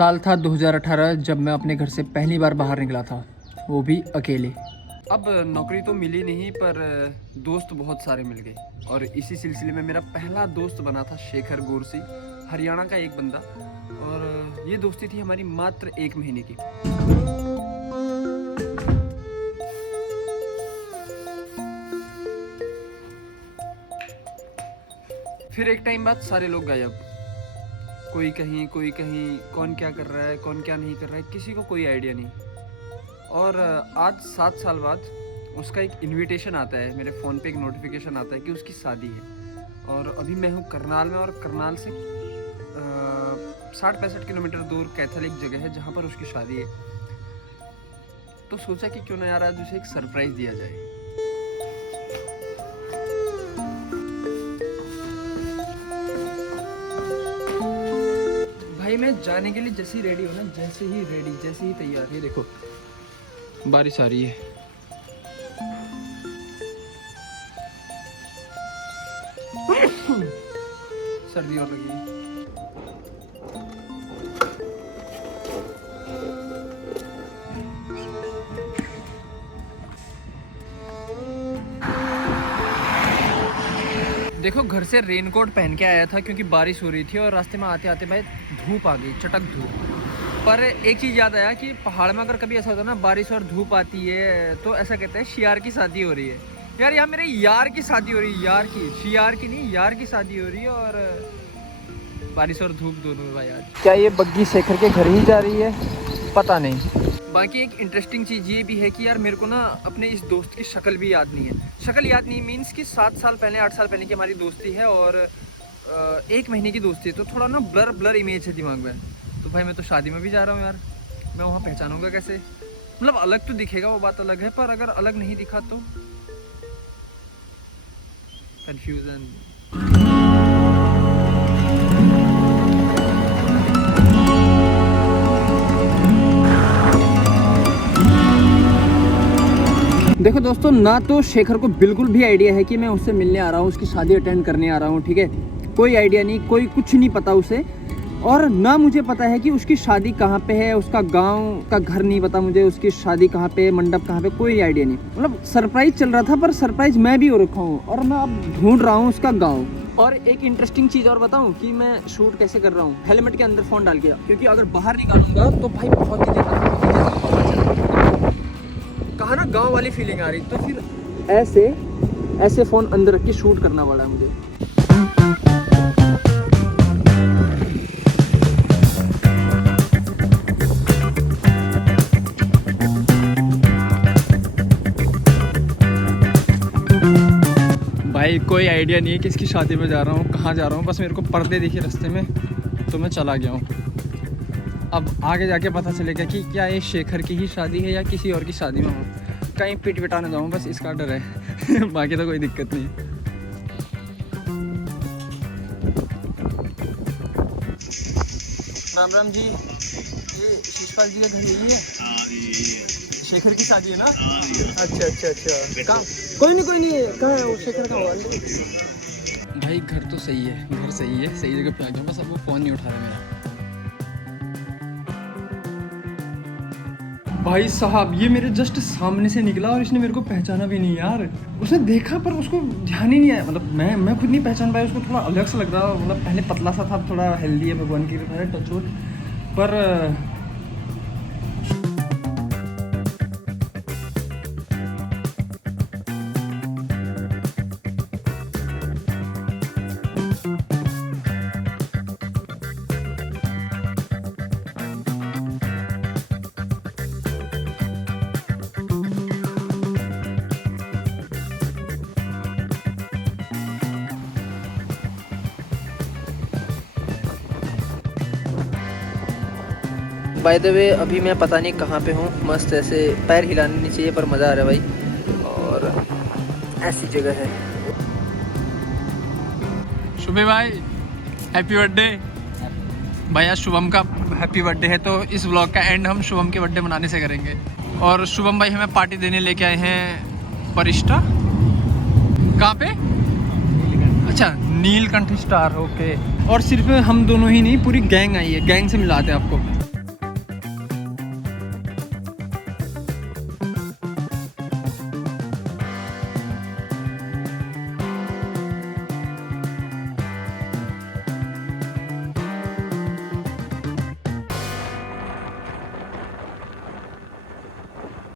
साल था 2018 जब मैं अपने घर से पहली बार बाहर निकला था, वो भी अकेले। अब नौकरी तो मिली नहीं पर दोस्त बहुत सारे मिल गए और इसी सिलसिले में मेरा पहला दोस्त बना था शेखर गोरसी, हरियाणा का एक बंदा। और ये दोस्ती थी हमारी मात्र 1 महीने की। फिर एक टाइम बाद सारे लोग गायब, कोई कहीं कोई कहीं, कौन क्या कर रहा है कौन क्या नहीं कर रहा है किसी को कोई आइडिया नहीं। और आज 7 साल बाद उसका एक इनविटेशन आता है, मेरे फ़ोन पे एक नोटिफिकेशन आता है कि उसकी शादी है। और अभी मैं हूँ करनाल में, और करनाल से 60-65 किलोमीटर दूर कैथल एक जगह है जहाँ पर उसकी शादी है। तो सोचा कि क्यों ना यार आज उसे एक सरप्राइज़ दिया जाए। भाई मैं जाने के लिए जैसे ही रेडी हो ना, जैसे ही तैयार, ये देखो बारिश आ रही है। सर्दी और लगी है। देखो घर से रेनकोट पहन के आया था क्योंकि बारिश हो रही थी और रास्ते में आते आते भाई धूप आ गई, चटक धूप। पर एक चीज़ याद आया कि पहाड़ में अगर कभी ऐसा होता है ना, बारिश और धूप आती है तो ऐसा कहते हैं शियार की शादी हो रही है। यार यहाँ मेरे यार की शादी हो रही है, यार की, शियार की नहीं, यार की शादी हो रही है। और बारिश और धूप दोनों में भाई। आज क्या ये बग्गी शेखर के घर ही जा रही है, पता नहीं। बाकी एक इंटरेस्टिंग चीज़ ये भी है कि यार मेरे को ना अपने इस दोस्त की शक्ल भी याद नहीं है। शक्ल याद नहीं मीन्स कि 7 साल पहले 8 साल पहले की हमारी दोस्ती है और 1 महीने की दोस्ती है, तो थोड़ा ना ब्लर इमेज है दिमाग में। तो भाई मैं तो शादी में भी जा रहा हूँ यार, मैं वहाँ पहचानूंगा कैसे? मतलब अलग तो दिखेगा, वो बात अलग है, पर अगर अलग नहीं दिखा तो कंफ्यूजन। देखो दोस्तों, ना तो शेखर को बिल्कुल भी आइडिया है कि मैं उससे मिलने आ रहा हूँ, उसकी शादी अटेंड करने आ रहा हूँ, ठीक है? कोई आइडिया नहीं, कोई कुछ नहीं पता उसे। और ना मुझे पता है कि उसकी शादी कहाँ पे है, उसका गांव का घर नहीं पता मुझे, उसकी शादी कहाँ पे, मंडप कहाँ पे, कोई आइडिया नहीं। मतलब सरप्राइज चल रहा था, पर सरप्राइज मैं भी हो रखा हूँ और मैं अब ढूंढ रहा हूँ उसका गाँव। और एक इंटरेस्टिंग चीज़ और बताऊँ कि मैं शूट कैसे कर रहा हूँ, हेलमेट के अंदर फ़ोन डाल के, क्योंकि अगर बाहर निकालूंगा तो भाई बहुत ही ज़्यादा कहा ना गांव वाली फीलिंग आ रही, तो फिर ऐसे फ़ोन अंदर रख के शूट करना पड़ा मुझे। भाई कोई आइडिया नहीं है किसकी शादी में जा रहा हूँ, कहाँ जा रहा हूँ, बस मेरे को पर्दे दिखे रास्ते में तो मैं चला गया हूँ। अब आगे जाके पता चलेगा कि क्या ये शेखर की ही शादी है या किसी और की शादी में हूँ। कहीं पिट पिटा ना जाऊँ, बस इसका डर है। बाकी तो कोई दिक्कत नहीं। राम राम जी, ये शिषपाल जी का घर यही है? शेखर की शादी है ना? अच्छा। कहाँ? कोई नहीं, कहाँ है वो शेखर का हुआ? भाई घर तो सही है, घर सही है, सही जगह पे आ गया, बस अब वो फ़ोन नहीं उठा रहा मेरा। भाई साहब ये मेरे जस्ट सामने से निकला और इसने मेरे को पहचाना भी नहीं यार। उसने देखा पर उसको ध्यान ही नहीं आया, मतलब मैं खुद नहीं पहचान पाया उसको। थोड़ा अलग सा लग रहा, मतलब पहले पतला सा था, थोड़ा हेल्दी है, भगवान की कृपा है, टच वुड। पर बाय द वे अभी मैं पता नहीं कहाँ पे हूँ, मस्त ऐसे पैर हिलाने नहीं चाहिए पर मज़ा आ रहा है भाई। और ऐसी जगह है। शुभे भाई हैप्पी बर्थडे भाई। आज शुभम का हैप्पी बर्थडे है, तो इस व्लॉग का एंड हम शुभम के बर्थडे मनाने से करेंगे। और शुभम भाई हमें पार्टी देने लेके आए हैं परिष्टा। कहाँ पे? अच्छा नीलकंठ स्टार, ओके। और सिर्फ हम दोनों ही नहीं, पूरी गैंग आई है, गैंग से मिलाते हैं आपको।